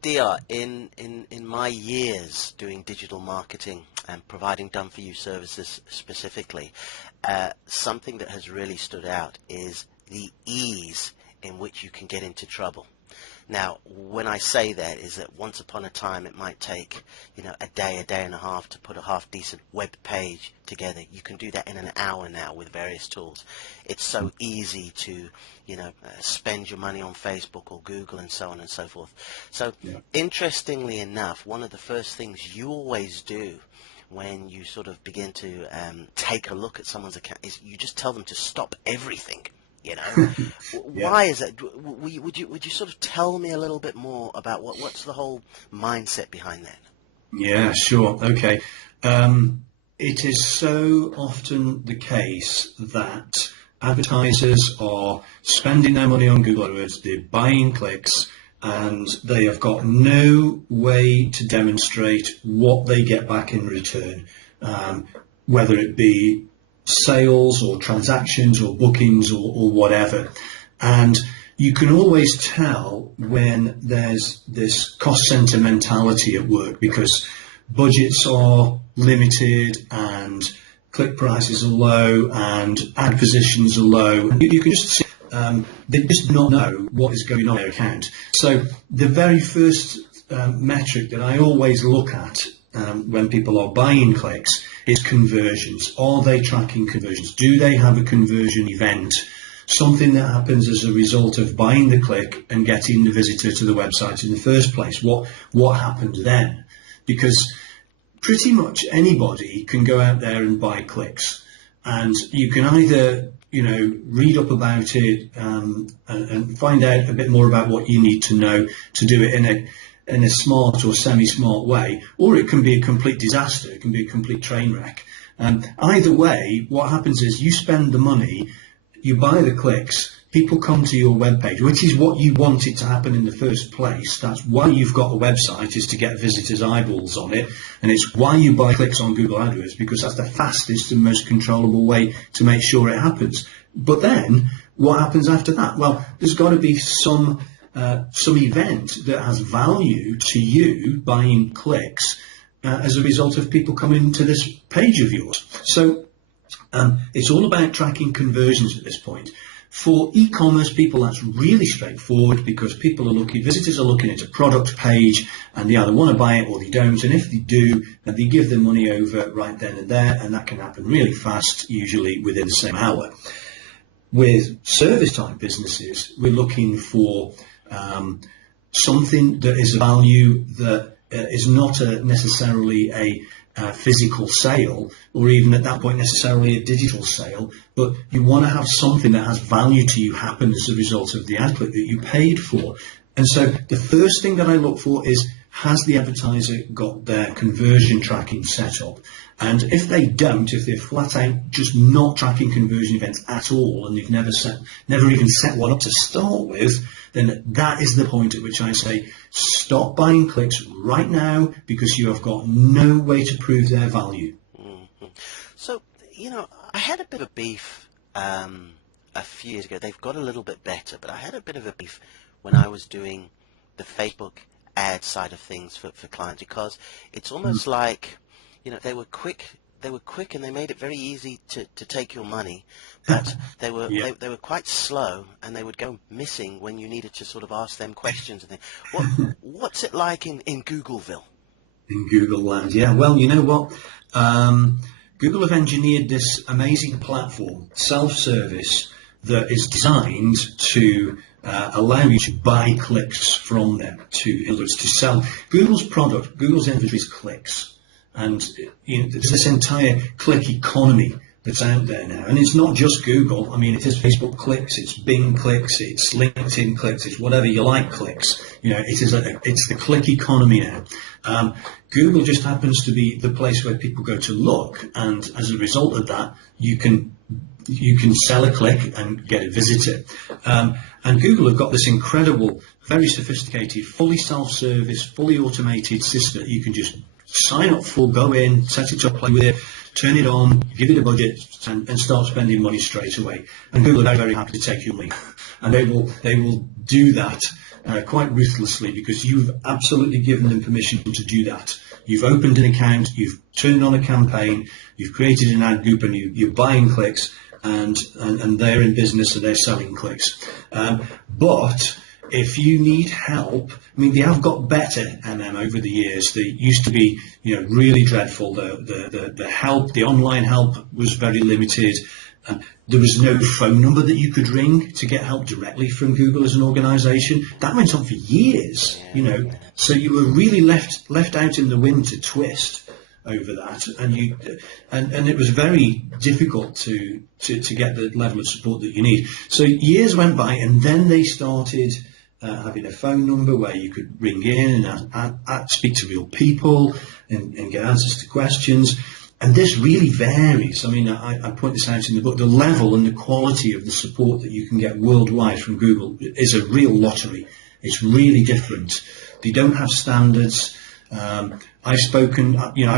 Dia, in my years doing digital marketing and providing done-for-you services specifically, something that has really stood out is the ease in which you can get into trouble. Now, when I say that, is that once upon a time it might take, a day and a half to put a half-decent web page together. You can do that in an hour now with various tools. It's so easy to, spend your money on Facebook or Google and so on and so forth. So, interestingly enough, one of the first things you always do when you sort of begin to take a look at someone's account is you just tell them to stop everything. Why is that? Would you sort of tell me a little bit more about what's the whole mindset behind that? Yeah, sure. Okay. It is so often the case that advertisers are spending their money on Google Adwords, they're buying clicks, and they have got no way to demonstrate what they get back in return, whether it be sales or transactions or bookings or whatever. And you can always tell when there's this cost center mentality at work, because budgets are limited and click prices are low and ad positions are low. You can just see they just do not know what is going on in their account. So the very first metric that I always look at when people are buying clicks is conversions. Are they tracking conversions? Do they have a conversion event? Something that happens as a result of buying the click and getting the visitor to the website in the first place. What happened then? Because pretty much anybody can go out there and buy clicks, and you can either read up about it and find out a bit more about what you need to know to do it in a smart or semi-smart way, or it can be a complete disaster. It can be a complete train wreck. Either way, what happens is you spend the money, you buy the clicks, people come to your webpage, which is what you want it to happen in the first place. That's why you've got a website, is to get visitors' eyeballs on it, and it's why you buy clicks on Google AdWords, because that's the fastest and most controllable way to make sure it happens. But then, what happens after that? Well, there's got to be some event that has value to you buying clicks as a result of people coming to this page of yours. So it's all about tracking conversions at this point. For e-commerce people, that's really straightforward, because visitors are looking at a product page and they either want to buy it or they don't, and if they do, then they give their money over right then and there, and that can happen really fast, usually within the same hour. With service type businesses, we're looking for something that is a value that is not necessarily a physical sale, or even at that point necessarily a digital sale, but you want to have something that has value to you happen as a result of the ad click that you paid for. And so the first thing that I look for is, has the advertiser got their conversion tracking set up? And if they don't, if they're flat out just not tracking conversion events at all, and they've never even set one up to start with, then that is the point at which I say, stop buying clicks right now, because you have got no way to prove their value. Mm-hmm. So, I had a bit of beef a few years ago. They've got a little bit better, but I had a bit of a beef when I was doing the Facebook ad side of things for clients, because it's almost like, they were quick and they made it very easy to take your money, but they were they were quite slow, and they would go missing when you needed to sort of ask them questions and things. What's it like in Googleville? In Google land, yeah. Well, you know what? Google have engineered this amazing platform, self-service, that is designed to allow you to buy clicks from them, in other words, to sell. Google's product, Google's inventory is clicks. And there's this entire click economy that's out there now. And it's not just Google. I mean, it is Facebook clicks, it's Bing clicks, it's LinkedIn clicks, it's whatever you like clicks. It's the click economy now. Google just happens to be the place where people go to look, and as a result of that, you can sell a click and get a visitor. And Google have got this incredible, very sophisticated, fully self-service, fully automated system that you can just sign up for, go in, set it up, play with it, turn it on, give it a budget, and start spending money straight away. And Google are very, very happy to take your money, and they will do that quite ruthlessly, because you've absolutely given them permission to do that. You've opened an account, you've turned on a campaign, you've created an ad group, and you're buying clicks, and they're in business and they're selling clicks. But if you need help, I mean, they have got better, over the years. They used to be, really dreadful. The help, the online help was very limited. There was no phone number that you could ring to get help directly from Google as an organisation. That went on for years, So you were really left out in the wind to twist over that, and it was very difficult to get the level of support that you need. So years went by, and then they started having a phone number where you could ring in and speak to real people and get answers to questions. And this really varies. I mean, I point this out in the book. The level and the quality of the support that you can get worldwide from Google is a real lottery. It's really different. They don't have standards. I've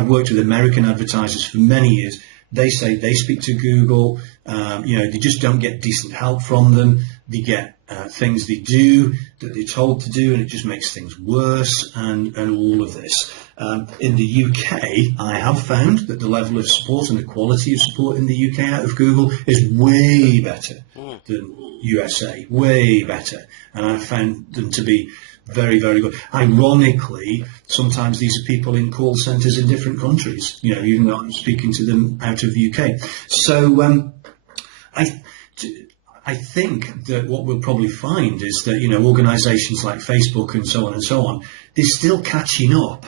worked with American advertisers for many years. They say they speak to Google. They just don't get decent help from them. They get things they do that they're told to do, and it just makes things worse, and all of this. In the UK, I have found that the level of support and the quality of support in the UK out of Google is way better than USA, way better. And I've found them to be very, very good. Ironically, sometimes these are people in call centres in different countries, even though I'm speaking to them out of the UK. So I think that what we'll probably find is that, organisations like Facebook and so on, they're still catching up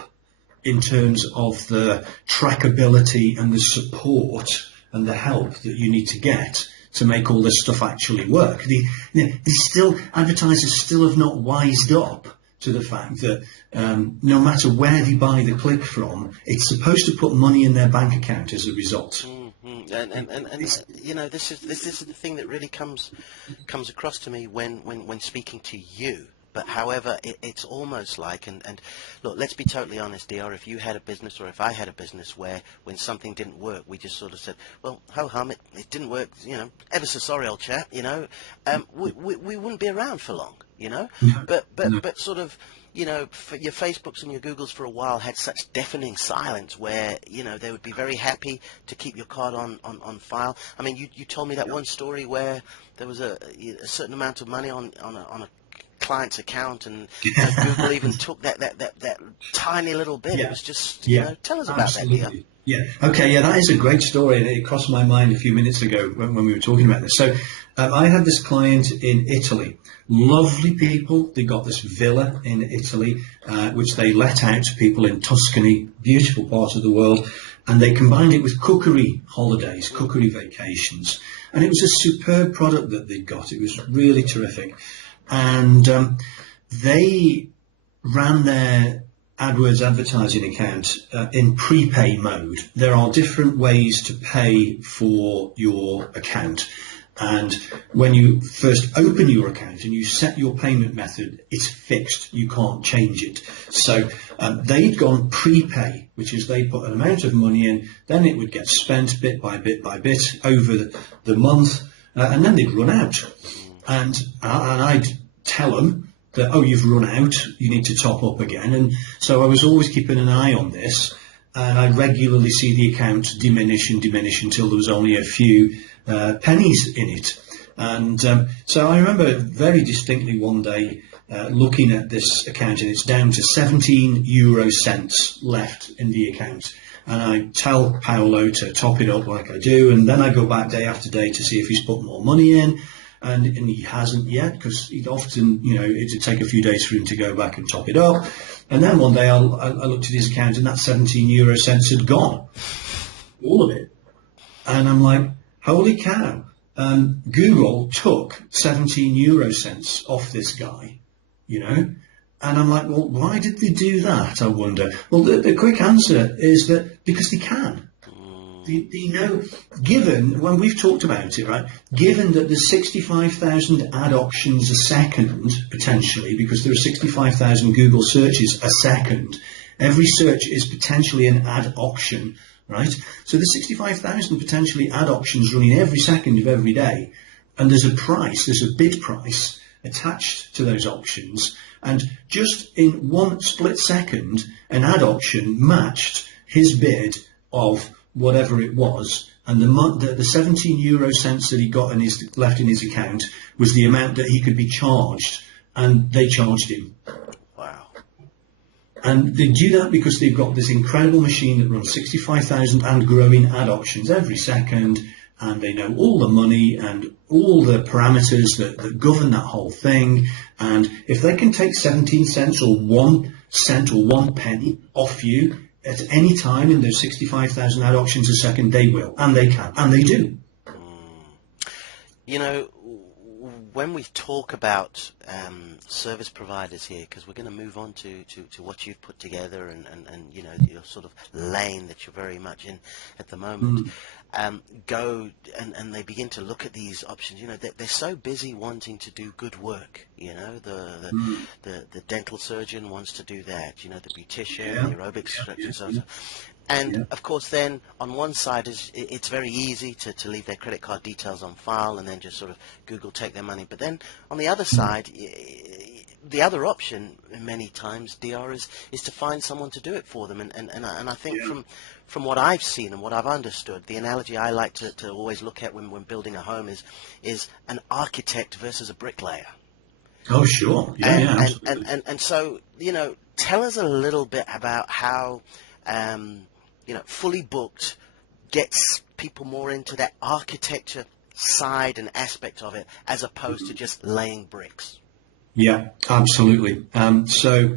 in terms of the trackability and the support and the help that you need to get to make all this stuff actually work. Advertisers still have not wised up to the fact that no matter where they buy the click from, it's supposed to put money in their bank account as a result. And this is the thing that really comes across to me when speaking to you. But however, it's almost like, and look, let's be totally honest, DR, if you had a business, or if I had a business, where when something didn't work, we just sort of said, well, ho-hum, it didn't work, ever so sorry, old chap, we wouldn't be around for long, But sort of, for your Facebooks and your Googles for a while had such deafening silence where, they would be very happy to keep your card on file. I mean, you told me that one story where there was a certain amount of money on a client's account, and Google even took that tiny little bit. Yeah. It was just, tell us Absolutely. about that, dear. Yeah. Okay. Yeah, that is a great story, and it crossed my mind a few minutes ago when we were talking about this. So, I had this client in Italy. Lovely people. They got this villa in Italy, which they let out to people in Tuscany, beautiful part of the world, and they combined it with cookery holidays, cookery vacations, and it was a superb product that they got. It was really terrific. And they ran their AdWords advertising account in prepay mode. There are different ways to pay for your account. And when you first open your account and you set your payment method, it's fixed. You can't change it. So they'd gone prepay, which is they put an amount of money in, then it would get spent bit by bit by bit over the month, and then they'd run out. And I'd tell them that, you've run out, you need to top up again. And so I was always keeping an eye on this, and I regularly see the account diminish until there was only a few pennies in it. And so I remember very distinctly one day looking at this account, and it's down to 17 euro cents left in the account. And I tell Paolo to top it up like I do, and then I go back day after day to see if he's put more money in. And he hasn't yet, because he'd often, it'd take a few days for him to go back and top it up. And then one day I looked at his account, and that 17 euro cents had gone, all of it. And I'm like, holy cow! Google took 17 euro cents off this guy, And I'm like, well, why did they do that? I wonder. Well, the quick answer is that because they can. Given, when we've talked about it, right, given that there's 65,000 ad options a second, potentially, because there are 65,000 Google searches a second, every search is potentially an ad option, right? So there's 65,000 potentially ad options running every second of every day, and there's a bid price attached to those options, And just in one split second, an ad auction matched his bid of whatever it was, and the 17 euro cents that he got left in his account was the amount that he could be charged, and they charged him. Wow. And they do that because they've got this incredible machine that runs 65,000 and growing ad auctions every second, and they know all the money and all the parameters that govern that whole thing. And if they can take 17 cents or 1 cent or 1 penny off you at any time in those 65,000 ad auctions a second, they will, and they can, and they do. You know, when we talk about service providers here, because we're going to move on to what you've put together and you know, your sort of lane that you're very much in at the moment, go and they begin to look at these options. You know, they're so busy wanting to do good work. You know, the dental surgeon wants to do that. You know, the beautician, the aerobics instructor, so on. And of course, then on one side it's very easy to leave their credit card details on file and then just sort of Google take their money. But then on the other side, the other option many times, DR, is to find someone to do it for them. And I think from what I've seen and what I've understood, the analogy I like to always look at when building a home is an architect versus a bricklayer. Oh, sure. Yeah, and so, you know, tell us a little bit about how you know, fully booked gets people more into that architecture side and aspect of it, as opposed to just laying bricks. Yeah, absolutely. So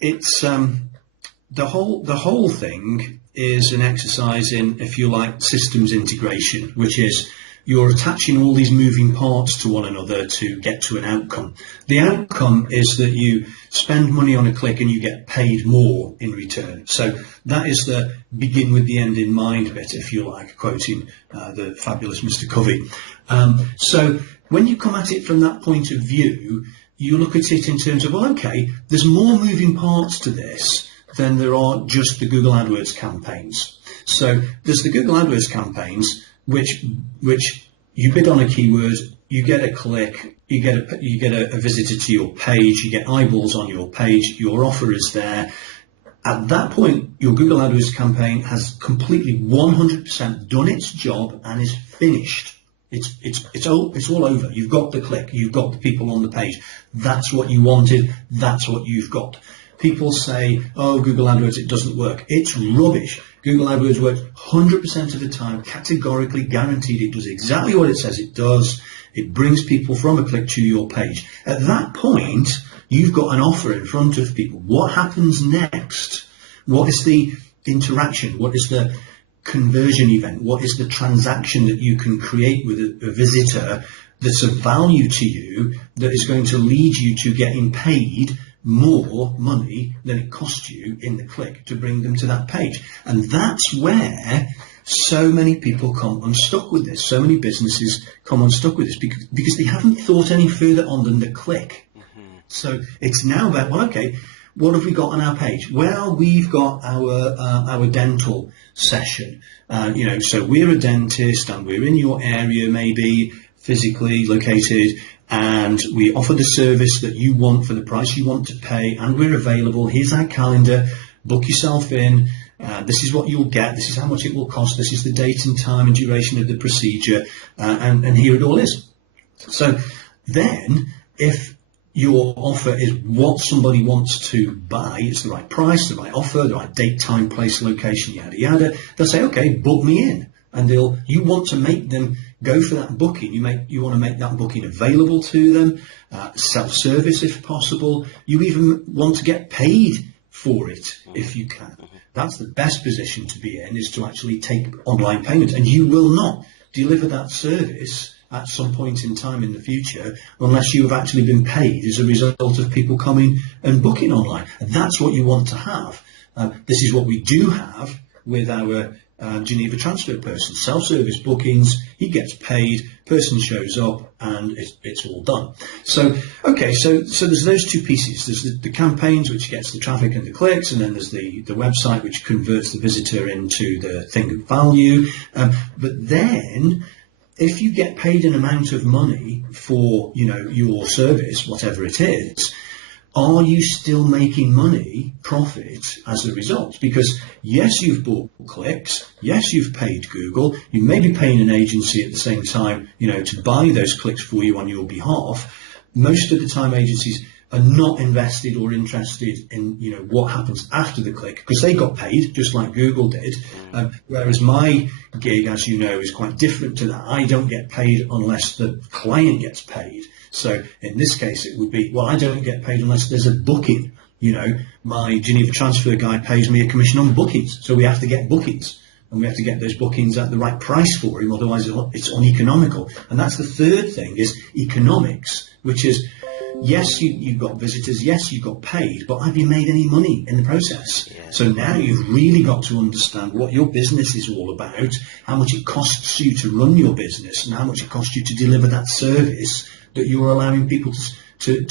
it's the whole thing is an exercise in, if you like, systems integration, which is you're attaching all these moving parts to one another to get to an outcome. The outcome is that you spend money on a click and you get paid more in return. So that is the begin with the end in mind bit, if you like, quoting the fabulous Mr. Covey. So when you come at it from that point of view, you look at it in terms of, well, okay, there's more moving parts to this than there are just the Google AdWords campaigns. So there's the Google AdWords campaigns, which you bid on a keyword, you get a click, you get a visitor to your page, you get eyeballs on your page, your offer is there. At that point, your Google AdWords campaign has completely 100% done its job and is finished. It's all over. You've got the click, you've got the people on the page. That's what you wanted, that's what you've got. People say, oh, Google AdWords, it doesn't work. It's rubbish. Google AdWords works 100% of the time, categorically guaranteed. It does exactly what it says it does. It brings people from a click to your page. At that point, you've got an offer in front of people. What happens next? What is the interaction? What is the conversion event? What is the transaction that you can create with a visitor that's of value to you, that is going to lead you to getting paid more money than it cost you in the click to bring them to that page? And that's where so many people come unstuck with this. So many businesses come unstuck with this because they haven't thought any further on than the click. So it's now about, well, okay, what have we got on our page? Well, we've got our dental session. You know, so we're a dentist and we're in your area, maybe physically located, and we offer the service that you want for the price you want to pay, and we're available. Here's our calendar. Book yourself in. This is what you'll get. This is how much it will cost. This is the date and time and duration of the procedure, and here it all is. So then, if your offer is what somebody wants to buy, it's the right price, the right offer, the right date, time, place, location, yada yada, they'll say, okay, book me in. And you want to make them go for that booking. You want to make that booking available to them, self-service if possible. You even want to get paid for it if you can. That's the best position to be in, is to actually take online payments. And you will not deliver that service at some point in time in the future unless you have actually been paid as a result of people coming and booking online. And that's what you want to have. This is what we do have with our Geneva transfer person. Self-service bookings, he gets paid, person shows up, and it's all done. So, okay, so there's those two pieces. There's the campaigns, which gets the traffic and the clicks, and then there's the website, which converts the visitor into the thing of value. But then, if you get paid an amount of money for, you know, your service, whatever it is, are you still making money, profit, as a result? Because yes, you've bought clicks, yes, you've paid Google, you may be paying an agency at the same time, to buy those clicks for you on your behalf. Most of the time agencies are not invested or interested in, what happens after the click, because they got paid just like Google did. Whereas my gig, as you know, is quite different to that. I don't get paid unless the client gets paid. So in this case, it would be, well, I don't get paid unless there's a booking. My Geneva transfer guy pays me a commission on bookings. So we have to get bookings, and we have to get those bookings at the right price for him. Otherwise, it's uneconomical. And that's the third thing, is economics, which is, yes, you got visitors, yes, you got paid, but have you made any money in the process? Yeah. So now you've really got to understand what your business is all about, how much it costs you to run your business, and how much it costs you to deliver that service that you're allowing people to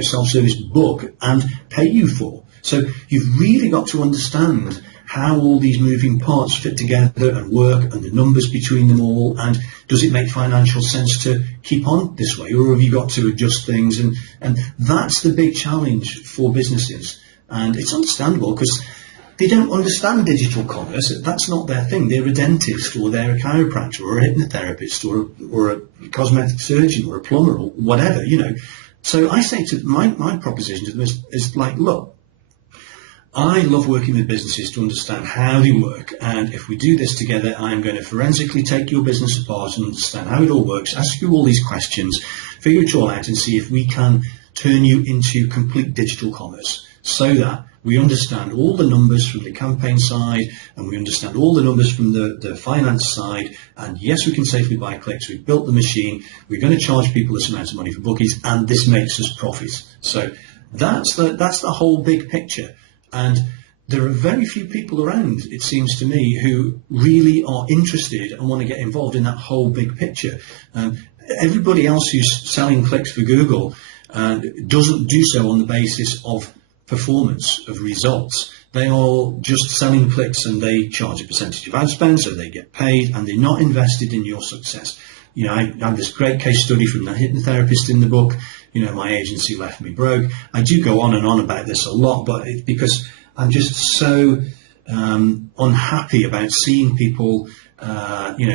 self-service book and pay you for. So you've really got to understand how all these moving parts fit together and work, and the numbers between them all, and does it make financial sense to keep on this way, or have you got to adjust things? And that's the big challenge for businesses, and it's understandable because they don't understand digital commerce. That's not their thing. They're a dentist, or they're a chiropractor, or a hypnotherapist, or a cosmetic surgeon, or a plumber, or whatever, So I say to my proposition to them is like, look, I love working with businesses to understand how they work, and if we do this together, I'm going to forensically take your business apart and understand how it all works, ask you all these questions, figure it all out, and see if we can turn you into complete digital commerce, so that we understand all the numbers from the campaign side, and we understand all the numbers from the finance side, and yes, we can safely buy clicks, we've built the machine, we're going to charge people this amount of money for bookings, and this makes us profit. So that's the whole big picture. And there are very few people around, it seems to me, who really are interested and want to get involved in that whole big picture. Everybody else who's selling clicks for Google doesn't do so on the basis of performance, of results. They are just selling clicks, and they charge a percentage of ad spend, so they get paid, and they're not invested in your success. I have this great case study from the hypnotherapist in the book. My agency left me broke. I do go on and on about this a lot, but it's because I'm just so unhappy about seeing people,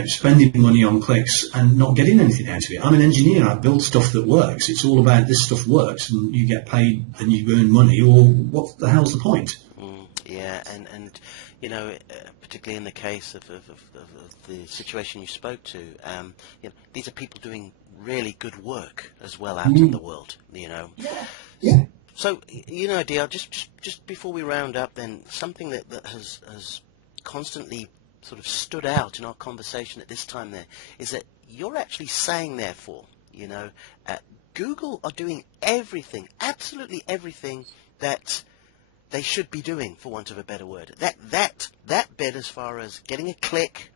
spending money on clicks and not getting anything out of it. I'm an engineer. I build stuff that works. It's all about this stuff works, and you get paid and you earn money, or what the hell's the point? Yeah, and particularly in the case of the situation you spoke to, these are people doing really good work as well out in the world, Yeah. So, Dale, just before we round up, then, something that has constantly sort of stood out in our conversation at this time there is that you're actually saying, therefore, Google are doing everything, absolutely everything that they should be doing, for want of a better word. That bit, as far as getting a click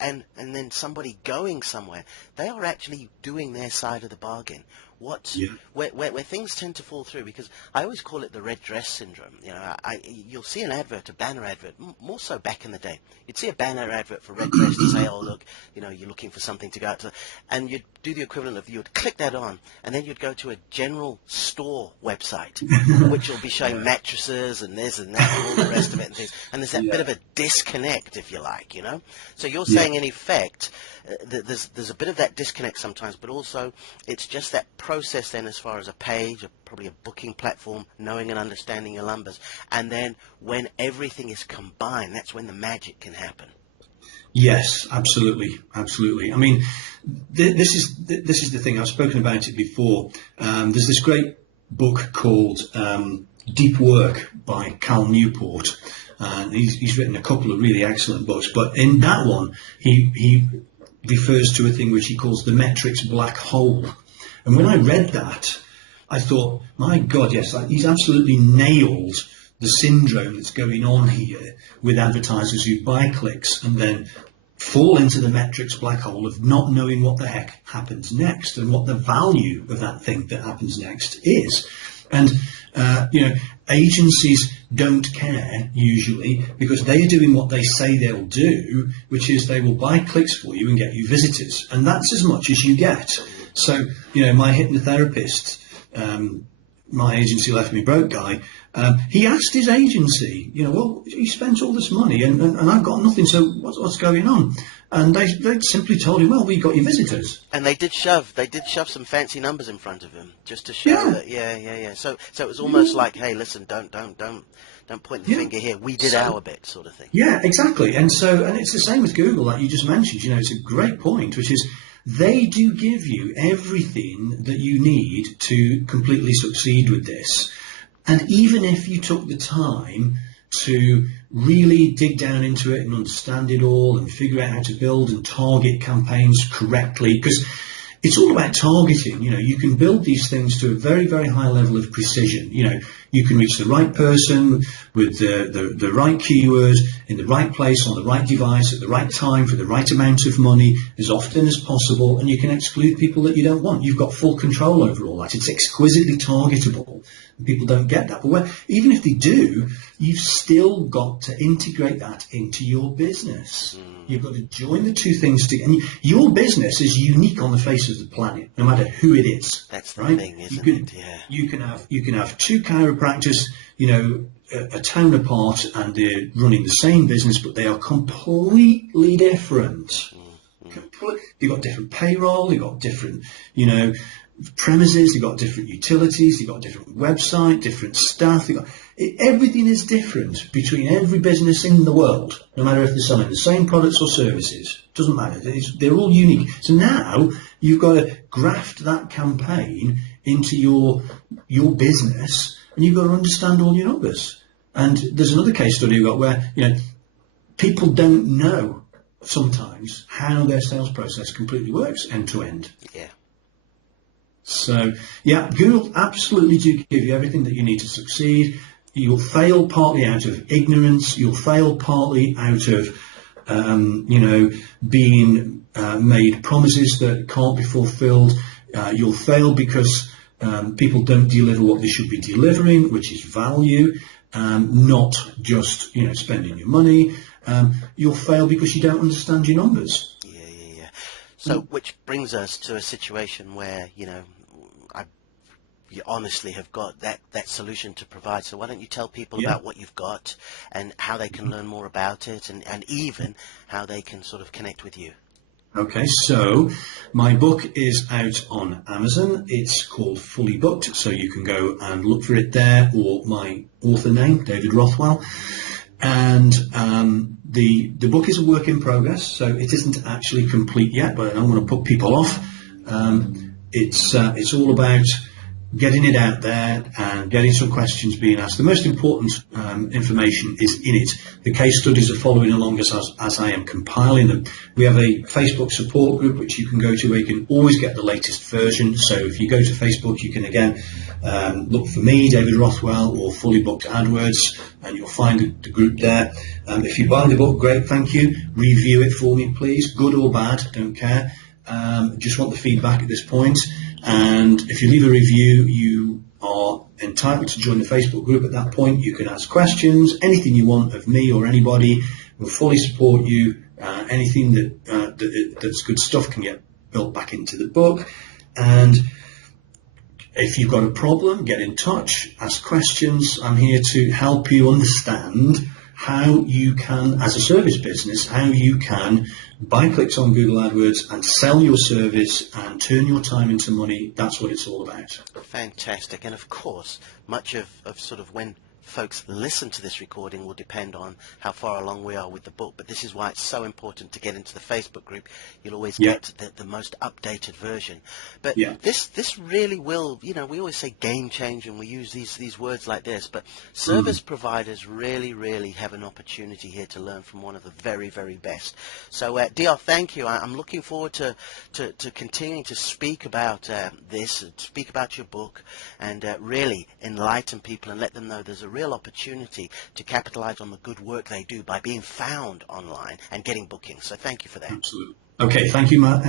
and then somebody going somewhere, they are actually doing their side of the bargain. Where things tend to fall through, because I always call it the red dress syndrome. You'll see an advert, a banner advert, more so back in the day. You'd see a banner advert for red dress to say, oh look, you're looking for something to go out to, and you'd do the equivalent of, you'd click that on, and then you'd go to a general store website, which will be showing mattresses and this and that and all the rest of it and things. And there's that bit of a disconnect, if you like, So you're saying, in effect, there's a bit of that disconnect sometimes, but also it's just that process then, as far as a page, probably a booking platform, knowing and understanding your numbers, and then when everything is combined, that's when the magic can happen. Yes, absolutely. I mean, this is the thing. I've spoken about it before. There's this great book called Deep Work by Cal Newport. He's written a couple of really excellent books, but in that one, he refers to a thing which he calls the metrics black hole. And when I read that, I thought, my God, yes, he's absolutely nailed the syndrome that's going on here with advertisers who buy clicks and then fall into the metrics black hole of not knowing what the heck happens next and what the value of that thing that happens next is. And, agencies don't care usually, because they are doing what they say they'll do, which is they will buy clicks for you and get you visitors. And that's as much as you get. So, my hypnotherapist, my agency left me broke guy, he asked his agency, well, he spent all this money and I've got nothing, so what's going on? And they simply told him, well, we got your visitors. And they did shove some fancy numbers in front of him just to show Yeah. that, yeah. So it was almost like, hey, listen, don't point the finger here. We did our bit, sort of thing. Yeah, exactly. And it's the same with Google, like you just mentioned. It's a great point, which is they do give you everything that you need to completely succeed with this. And even if you took the time to really dig down into it and understand it all and figure out how to build and target campaigns correctly, because it's all about targeting. You can build these things to a very, very high level of precision. You can reach the right person with the right keywords in the right place on the right device at the right time for the right amount of money as often as possible, and you can exclude people that you don't want. You've got full control over all that. It's exquisitely targetable. People don't get that. But even if they do, you've still got to integrate that into your business. You've got to join the two things together. And your business is unique on the face of the planet, no matter who it is. That's right? the thing, isn't it? Yeah. You can have two chiropractors, a town apart, and they're running the same business, but they are completely different. They've got different payroll. They've got different, premises, they've got different utilities, they've got different website, different staff, everything is different between every business in the world, no matter if they're selling the same products or services. Doesn't matter. They're all unique. So now you've got to graft that campaign into your business, and you've got to understand all your numbers. And there's another case study we've got where people don't know sometimes how their sales process completely works end to end. Yeah. So, Google absolutely do give you everything that you need to succeed. You'll fail partly out of ignorance. You'll fail partly out of, being made promises that can't be fulfilled. You'll fail because people don't deliver what they should be delivering, which is value, not just, spending your money. You'll fail because you don't understand your numbers. Yeah. So, which brings us to a situation where, you honestly have got that solution to provide. So why don't you tell people about what you've got and how they can learn more about it, and even how they can sort of connect with you? Okay, so my book is out on Amazon. It's called Fully Booked, so you can go and look for it there, or my author name, David Rothwell. And the book is a work in progress, so it isn't actually complete yet, but I don't want to put people off. It's all about getting it out there and getting some questions being asked. The most important information is in it. The case studies are following along as I am compiling them. We have a Facebook support group which you can go to where you can always get the latest version. So if you go to Facebook, you can again look for me, David Rothwell, or Fully Booked AdWords, and you'll find the group there. If you buy the book, great, thank you. Review it for me, please, good or bad, don't care. Just want the feedback at this point. And if you leave a review, you are entitled to join the Facebook group at that point. You can ask questions, anything you want of me or anybody. We'll fully support you. Anything that's good stuff can get built back into the book. And if you've got a problem, get in touch, ask questions. I'm here to help you understand how you can, as a service business, how you can buy clicks on Google AdWords and sell your service and turn your time into money. That's what it's all about. Fantastic. And of course, much of sort of when folks listen to this recording will depend on how far along we are with the book, but this is why it's so important to get into the Facebook group. You'll always get the most updated version. But this really will, we always say game changer, and we use these words like this, but service providers really have an opportunity here to learn from one of the very, very best. So DR, thank you. I'm looking forward to continuing to speak about this, speak about your book, and really enlighten people and let them know there's a real opportunity to capitalize on the good work they do by being found online and getting bookings. So thank you for that. Absolutely. Okay, thank you, Matt.